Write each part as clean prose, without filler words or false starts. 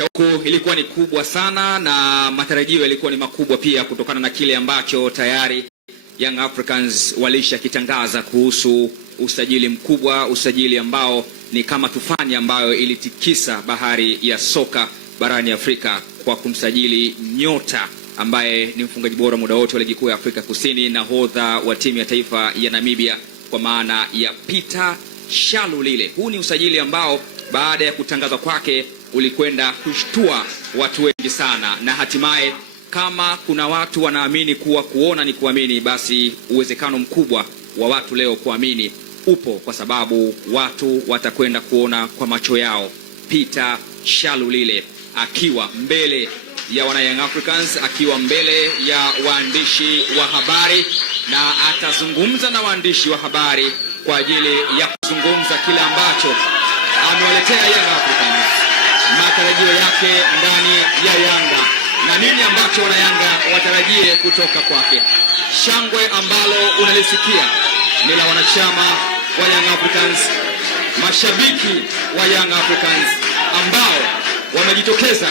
Shauku ilikuwa ni kubwa sana na matarajio yalikuwa ni makubwa pia, kutokana na kile ambacho tayari Young Africans walishakitangaza kuhusu usajili mkubwa, usajili ambao ni kama tufani ambayo ilitikisa bahari ya soka barani Afrika kwa kumsajili nyota ambaye ni mfungaji bora muda wote wa ligi kuu ya Afrika Kusini, nahodha wa timu ya taifa ya Namibia kwa maana ya Peter Shalulile. Huu ni usajili ambao baada ya kutangazwa kwake ulikwenda kushtua watu wengi sana, na hatimaye kama kuna watu wanaamini kuwa kuona ni kuamini, basi uwezekano mkubwa wa watu leo kuamini upo, kwa sababu watu watakwenda kuona kwa macho yao Peter Shalulile akiwa mbele ya wana Young Africans, akiwa mbele ya waandishi wa habari, na atazungumza na waandishi wa habari kwa ajili ya kuzungumza kile ambacho amewaletea Young Africans, matarajio yake ndani ya Yanga na nini ambacho wana Yanga watarajie kutoka kwake. Shangwe ambalo unalisikia ni la wanachama wa Young Africans, mashabiki wa Young Africans ambao wamejitokeza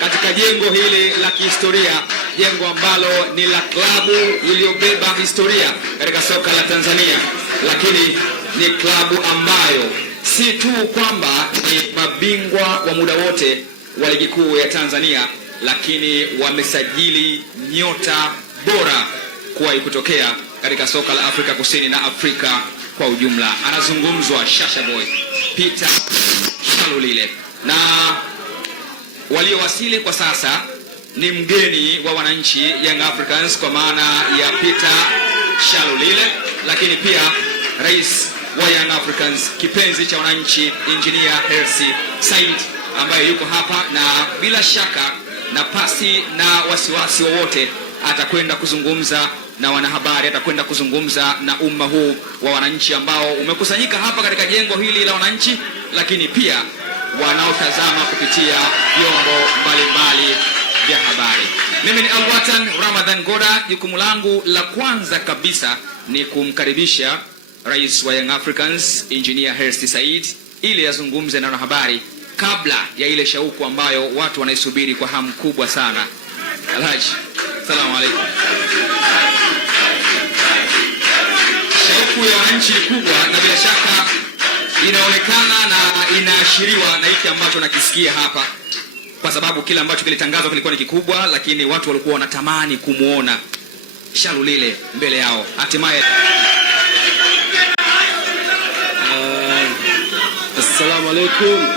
katika jengo hili la kihistoria, jengo ambalo ni la klabu iliyobeba historia katika soka la Tanzania, lakini ni klabu ambayo si tu kwamba ni mabingwa wa muda wote wa ligi kuu ya Tanzania, lakini wamesajili nyota bora kuwahi kutokea katika soka la Afrika Kusini na Afrika kwa ujumla. Anazungumzwa Shasha Boy Peter Shalulile, na waliowasili kwa sasa ni mgeni wa wananchi Young Africans kwa maana ya Peter Shalulile, lakini pia rais wa Young Africans, kipenzi cha wananchi, Engineer Hersi Said, ambaye yuko hapa, na bila shaka na pasi na wasiwasi wowote atakwenda kuzungumza na wanahabari, atakwenda kuzungumza na umma huu wa wananchi ambao umekusanyika hapa katika jengo hili la wananchi, lakini pia wanaotazama kupitia vyombo mbalimbali vya habari. Mimi ni Alwatan Ramadhan Goda. Jukumu langu la kwanza kabisa ni kumkaribisha rais wa Young Africans Engineer Hersi Said ili azungumze na wanahabari kabla ya ile shauku ambayo watu wanaisubiri kwa hamu kubwa sana. Alhaji, salamu alaykum. Shauku ya wananchi ni kubwa, na bila shaka inaonekana na inaashiriwa na hiki ambacho nakisikia hapa, kwa sababu kila ambacho kilitangazwa kilikuwa ni kikubwa, lakini watu walikuwa wanatamani kumuona Shalulile mbele yao. Hatimaye assalamu alaikum.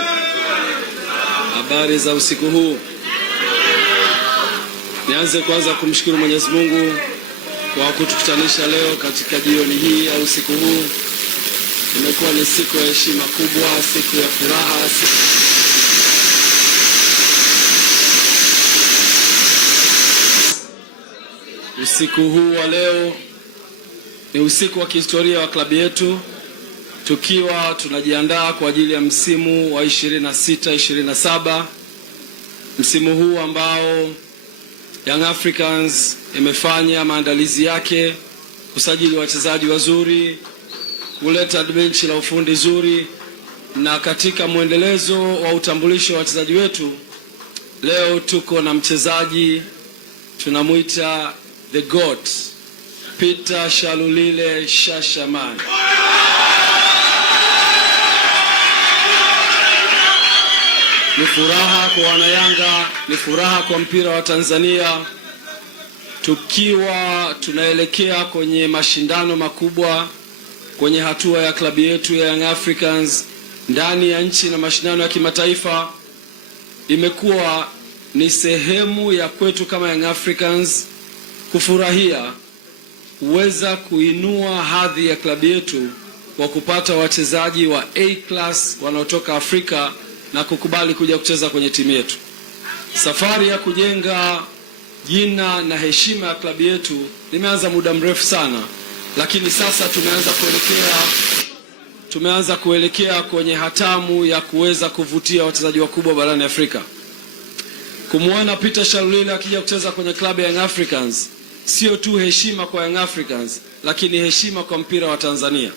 Habari za usiku huu. Nianze kwanza kumshukuru Mwenyezi Mungu kwa kutukutanisha leo katika jioni hii au usiku huu. Imekuwa ni siku ya heshima kubwa, siku ya furaha, usiku huu wa leo ni usiku wa kihistoria wa klabu yetu, tukiwa tunajiandaa kwa ajili ya msimu wa 26-27, msimu huu ambao Young Africans imefanya maandalizi yake, kusajili wachezaji wazuri, kuleta benchi la ufundi zuri, na katika mwendelezo wa utambulisho wa wachezaji wetu, leo tuko na mchezaji tunamuita the GOAT, Peter Shalulile Shashaman. Ni furaha kwa wanayanga, ni furaha kwa mpira wa Tanzania, tukiwa tunaelekea kwenye mashindano makubwa kwenye hatua ya klabu yetu ya Young Africans ndani ya nchi na mashindano ya kimataifa. Imekuwa ni sehemu ya kwetu kama Young Africans kufurahia kuweza kuinua hadhi ya klabu yetu kwa kupata wachezaji wa A class wanaotoka Afrika na kukubali kuja kucheza kwenye timu yetu. Safari ya kujenga jina na heshima ya klabu yetu limeanza muda mrefu sana, lakini sasa tumeanza kuelekea kwenye hatamu ya kuweza kuvutia wachezaji wakubwa barani Afrika. Kumuona Peter Shalulile akija kucheza kwenye klabu ya Young Africans sio tu heshima kwa Young Africans, lakini heshima kwa mpira wa Tanzania.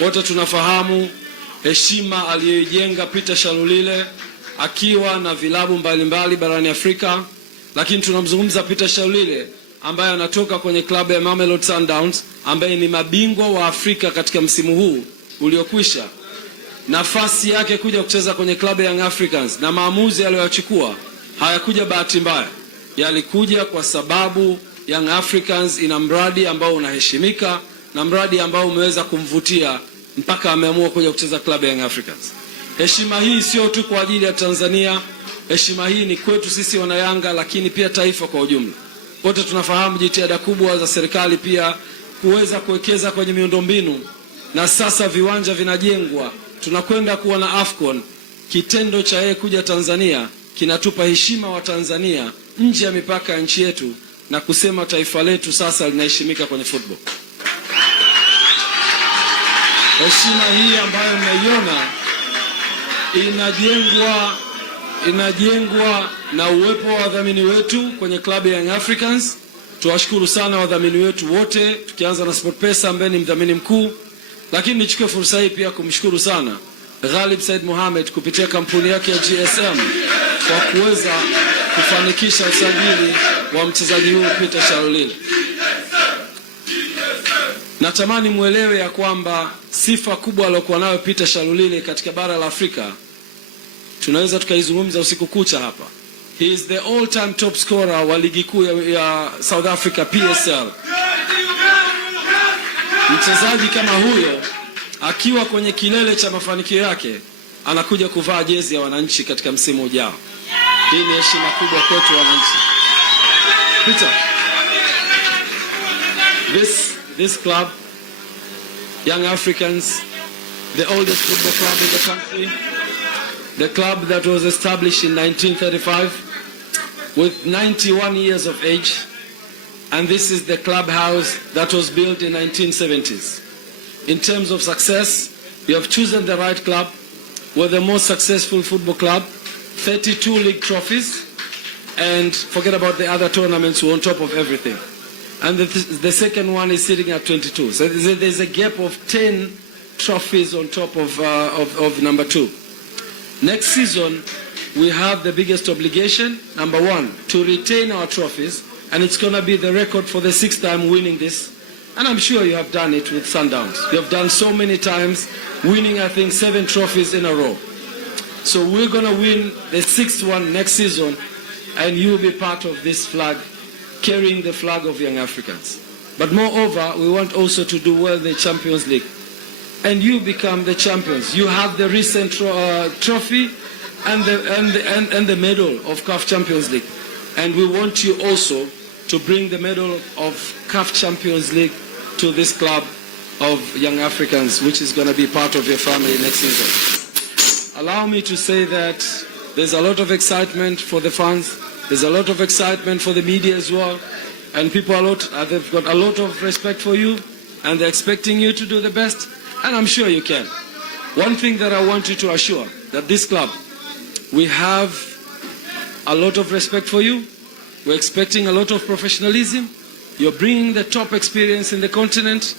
Wote tunafahamu heshima aliyoijenga Peter Shalulile akiwa na vilabu mbalimbali barani Afrika, lakini tunamzungumza Peter Shalulile ambaye anatoka kwenye klabu ya Mamelodi Sundowns ambaye ni mabingwa wa Afrika katika msimu huu uliokwisha. Nafasi yake kuja kucheza kwenye klabu ya Young Africans na maamuzi aliyochukua hayakuja bahati mbaya. Yalikuja kwa sababu Young Africans ina mradi ambao unaheshimika na mradi ambao umeweza kumvutia mpaka ameamua kuja kucheza klabu ya Young Africans. Heshima hii sio tu kwa ajili ya Tanzania, heshima hii ni kwetu sisi wana Yanga, lakini pia taifa kwa ujumla. Wote tunafahamu jitihada kubwa za serikali pia kuweza kuwekeza kwenye miundombinu, na sasa viwanja vinajengwa, tunakwenda kuwa na AFCON. Kitendo cha yeye kuja Tanzania kinatupa heshima wa Tanzania nje ya mipaka ya nchi yetu na kusema taifa letu sasa linaheshimika kwenye football. Heshima hii ambayo mnaiona inajengwa na uwepo wa wadhamini wetu kwenye klabu ya Young Africans. Tuwashukuru sana wadhamini wetu wote, tukianza na SportPesa ambaye ni mdhamini mkuu, lakini nichukue fursa hii pia kumshukuru sana Ghalib Said Mohamed kupitia kampuni yake ya GSM kwa kuweza kufanikisha usajili wa mchezaji huyu Peter Shalulile. Natamani muelewe ya kwamba sifa kubwa aliyokuwa nayo Peter Shalulile katika bara la Afrika tunaweza tukaizungumza usiku kucha hapa. He is the all-time top scorer wa ligi kuu ya South Africa PSL. Mchezaji kama huyo akiwa kwenye kilele cha mafanikio yake anakuja kuvaa jezi ya wananchi katika msimu ujao. Hii ni heshima kubwa kwetu wananchi. Peter, this club, Young Africans, the oldest football club in the country, the club that was established in 1935 with 91 years of age, and this is the clubhouse that was built in 1970s. In terms of success, you have chosen the right club. We're the most successful football club, 32 league trophies, and forget about the other tournaments on top of everything. And the second one is sitting at 22. So there's a gap of 10 trophies on top of number 2. Next season, we have the biggest obligation, number 1, to retain our trophies, and it's going to be the record for the 6th time winning this. And I'm sure you have done it with Sundowns. You have done so many times, winning I think 7 trophies in a row. So we're going to win the 6th one next season, and you will be part of this flag, carrying the flag of Young Africans. But moreover, we want also to do well in the Champions League. And you become the champions. You have the recent trophy and the medal of CAF Champions League. And we want you also to bring the medal of CAF Champions League to this club of Young Africans, which is going to be part of your family next season. Allow me to say that there's a lot of excitement for the fans. There's a lot of excitement for the media as well. And people they've got a lot of respect for you, and they're expecting you to do the best. And I'm sure you can. One thing that I want you to assure, that this club, we have a lot of respect for you. We're expecting a lot of professionalism. You're bringing the top experience in the continent,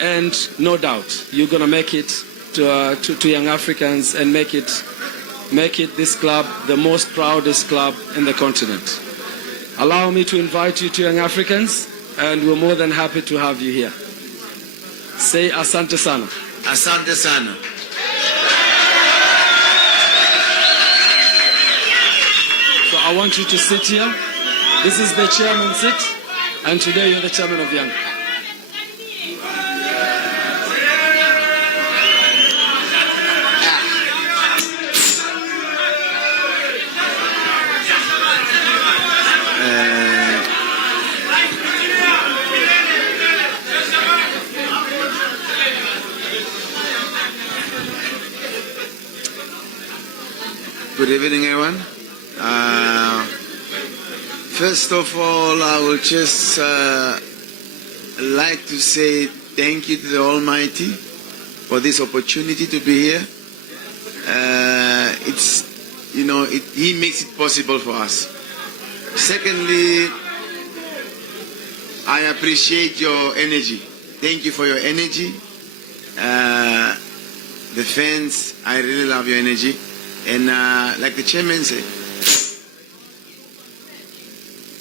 and no doubt you're going to make it to Young Africans and make it this club the most proudest club in the continent. Allow me to invite you to Young Africans, and we're more than happy to have you here. Say asante sana. Asante sana. So I want you to sit here. This is the chairman's seat, and today you're the chairman of Young. Good evening, everyone. First of all, I would just like to say thank you to the Almighty for this opportunity to be here. He makes it possible for us. Secondly, I appreciate your energy. Thank you for your energy. The fans, I really love your energy. And like the chairman said,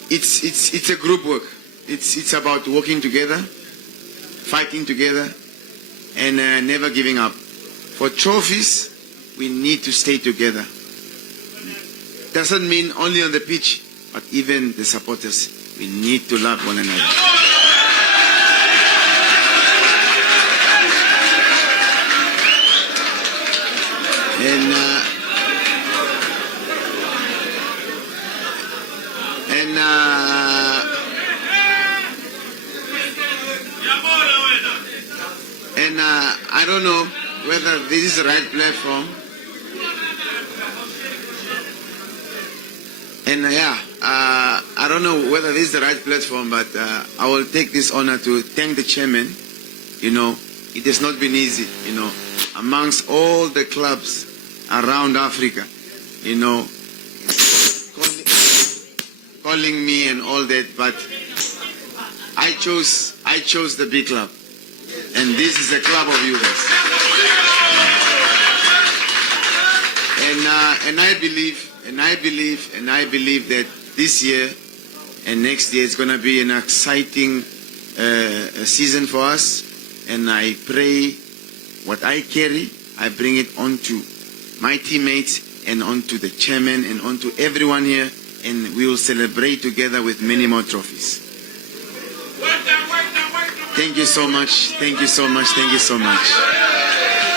it's a group work. It's about working together, fighting together, and never giving up. For trophies, we need to stay together. Doesn't mean only on the pitch, but even the supporters. We need to love one another. And I don't know whether this is the right platform. And I don't know whether this is the right platform, but I will take this honor to thank the chairman. You know, it has not been easy, you know, amongst all the clubs around Africa, you know, calling me and all that, but I chose the big club. And this is a club of you guys. And I believe that this year and next year is going to be an exciting season for us. And I pray what I carry, I bring it onto my teammates and onto the chairman and onto everyone here, and we will celebrate together with many more trophies. Thank you so much. Thank you so much. Thank you so much.